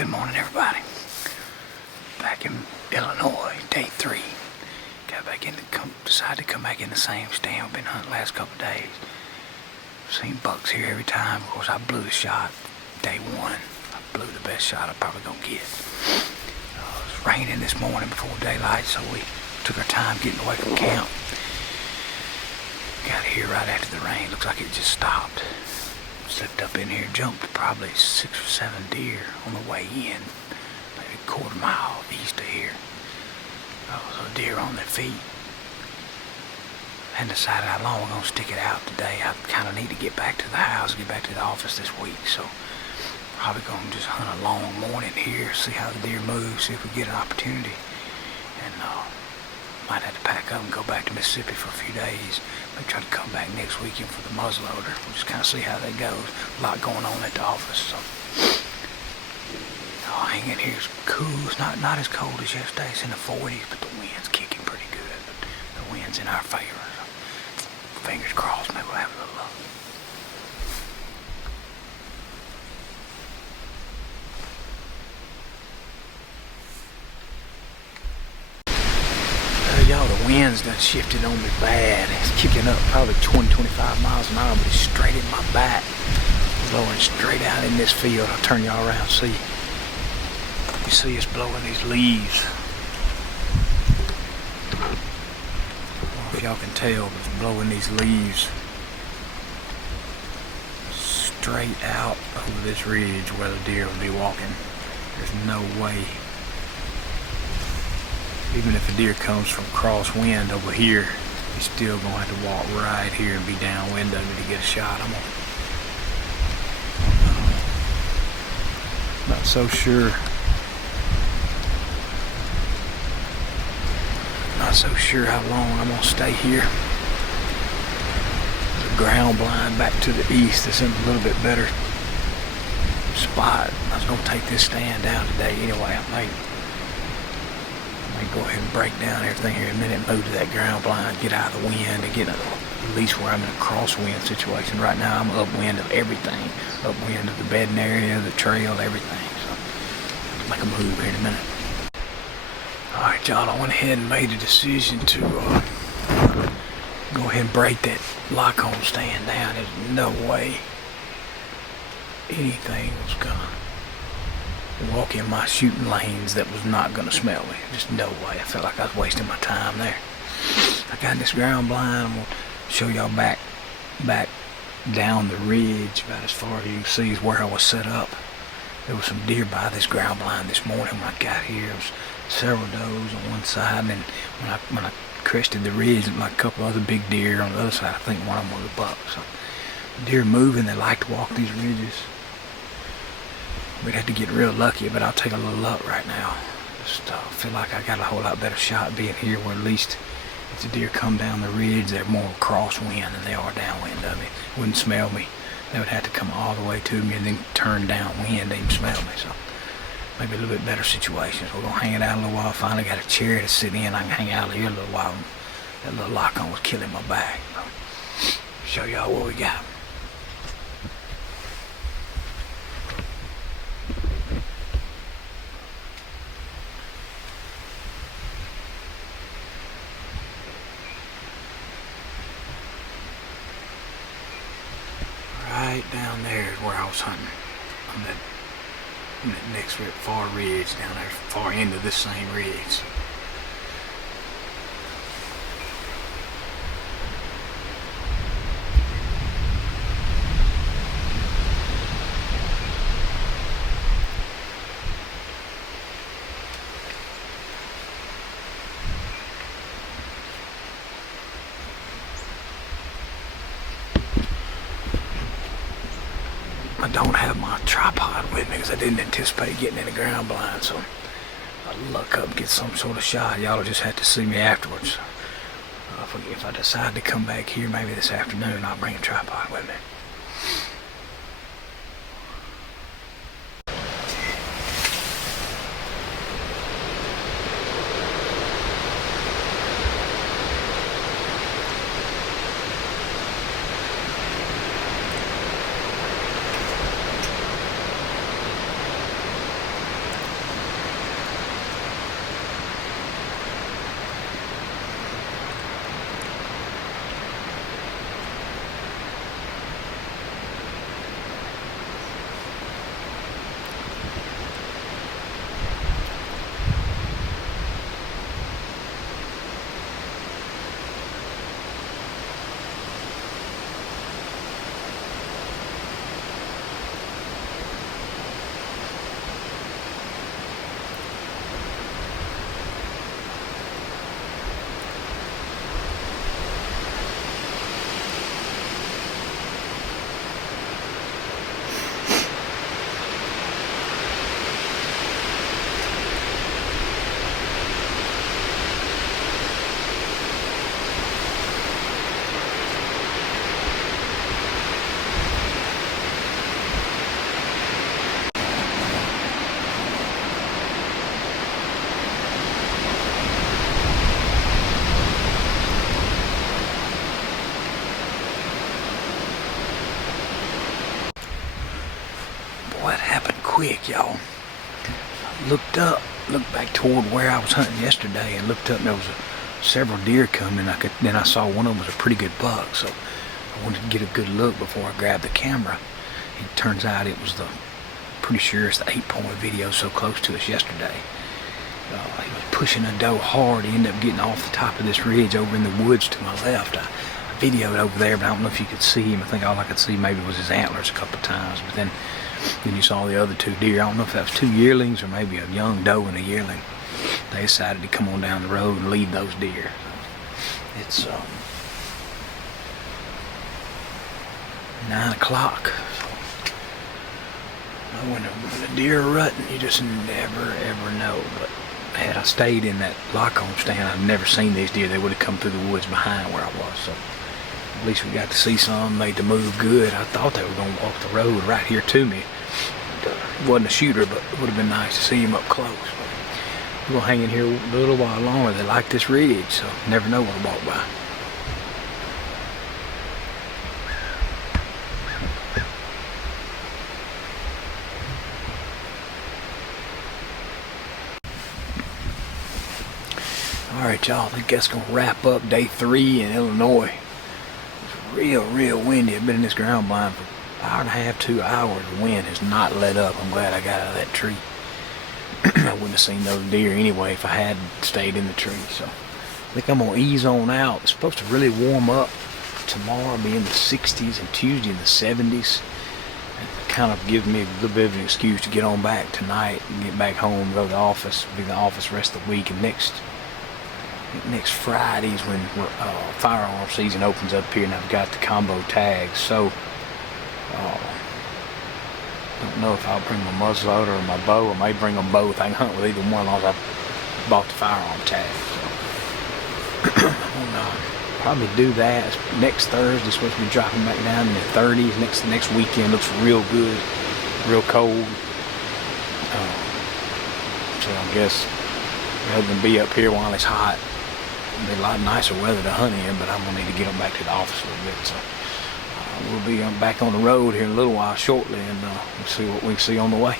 Good morning, everybody. Back in Illinois, day 3. Got back in decided to come back in the same stand. We've been hunting the last couple of days. Seen bucks here every time. Of course, I blew the shot day 1. I blew the best shot I'm probably gonna get. It was raining this morning before daylight, so we took our time getting away from camp. Got here right after the rain. Looks like it just stopped. Slipped up in here, jumped probably 6 or 7 deer on the way in, maybe a quarter mile east of here. So deer on their feet. And decided how long we're gonna stick it out today. I kind of need to get back to the house, get back to the office this week. So probably gonna just hunt a long morning here, see how the deer move, see if we get an opportunity. And might have to pack up and go back to Mississippi for a few days. Maybe try to come back next weekend for the muzzleloader. We'll just kind of see how that goes. A lot going on at the office, so. Hanging here is cool. It's not as cold as yesterday. It's in the 40s, but the wind's kicking pretty good. But the wind's in our favor. So fingers crossed, maybe we'll have a little luck. Y'all, the wind's done shifted on me bad. It's kicking up probably 20-25 miles an hour, but it's straight in my back. Blowing straight out in this field. I'll turn y'all around, see. You see it's blowing these leaves. I don't know if y'all can tell, but it's blowing these leaves straight out over this ridge where the deer will be walking. There's no way. Even if a deer comes from crosswind over here, he's still going to have to walk right here and be downwind of me to get a shot. I'm not so sure. Not so sure how long I'm going to stay here. There's a ground blind back to the east that's in a little bit better spot. I was going to take this stand down today anyway. I might go ahead and break down everything here in a minute, move to that ground blind, get out of the wind, and get at least where I'm in a crosswind situation. Right now I'm upwind of everything. Upwind of the bedding area, the trail, everything. So I'll make a move here in a minute. Alright y'all, I went ahead and made a decision to go ahead and break that lock-on stand down. There's no way anything was gonna walk in my shooting lanes that was not gonna smell me. Just no way. I felt like I was wasting my time there. I got this ground blind. I'm gonna show y'all back down the ridge about as far as you can see is where I was set up. There was some deer by this ground blind this morning when I got here. There was several does on one side, and then when I crested the ridge, like a couple other big deer on the other side. I think one of them was a buck. So deer moving, they like to walk these ridges. We'd have to get real lucky, but I'll take a little luck right now. Just feel like I got a whole lot better shot being here, where at least if the deer come down the ridge, they're more crosswind than they are downwind of me. Wouldn't smell me. They would have to come all the way to me and then turn downwind to even smell me. So maybe a little bit better situations. We're gonna hang it out a little while. Finally got a chair to sit in. I can hang out here a little while. That little lock-on was killing my back. Show y'all what we got. Right down there is where I was hunting, on that next far ridge down there, far end of this same ridge. I don't have my tripod with me because I didn't anticipate getting in the ground blind, so I'll look up and get some sort of shot. Y'all will just have to see me afterwards. If I decide to come back here maybe this afternoon, I'll bring a tripod with me. quick, y'all. I looked back toward where I was hunting yesterday, and looked up, and there was several deer coming. Then I saw one of them was a pretty good buck, so I wanted to get a good look before I grabbed the camera. It turns out it was pretty sure it's the 8-point video so close to us yesterday. He was pushing a doe hard. He ended up getting off the top of this ridge over in the woods to my left. I videoed over there, but I don't know if you could see him. I think all I could see maybe was his antlers a couple of times. But then you saw the other 2 deer. I don't know if that was 2 yearlings or maybe a young doe and a yearling. They decided to come on down the road and lead those deer. It's 9 o'clock. When a deer are rutting, you just never ever know. But had I stayed in that lock-on stand, I'd never seen these deer. They would have come through the woods behind where I was. So at least we got to see some, made the move good. I thought they were going to walk the road right here to me. Wasn't a shooter, but it would have been nice to see him up close. But we're going to hang in here a little while longer. They like this ridge, so never know when to walk by. Alright, y'all, I think that's going to wrap up day 3 in Illinois. It's real windy. I've been in this ground blind for an hour and a half, 2 hours. The wind has not let up. I'm glad I got out of that tree. I wouldn't have seen those deer anyway if I hadn't stayed in the tree. So I think I'm going to ease on out. It's supposed to really warm up tomorrow, be in the 60s, and Tuesday in the 70s. It kind of gives me a little bit of an excuse to get on back tonight and get back home, go to the office, be in the office the rest of the week. And next Friday's when firearm season opens up here, and I've got the combo tags. So don't know if I'll bring my muzzleloader or my bow. I may bring them both. I can hunt with either one as long as I bought the firearm tag. So I'm gonna probably do that. Next Thursday it's supposed to be dropping back down in the 30s. Next weekend looks real good, real cold. So I guess rather than be up here while it's hot, it'll be a lot nicer weather to hunt in, but I'm going to need to get them back to the office a little bit. So we'll be back on the road here in a little while shortly, and we'll see what we can see on the way.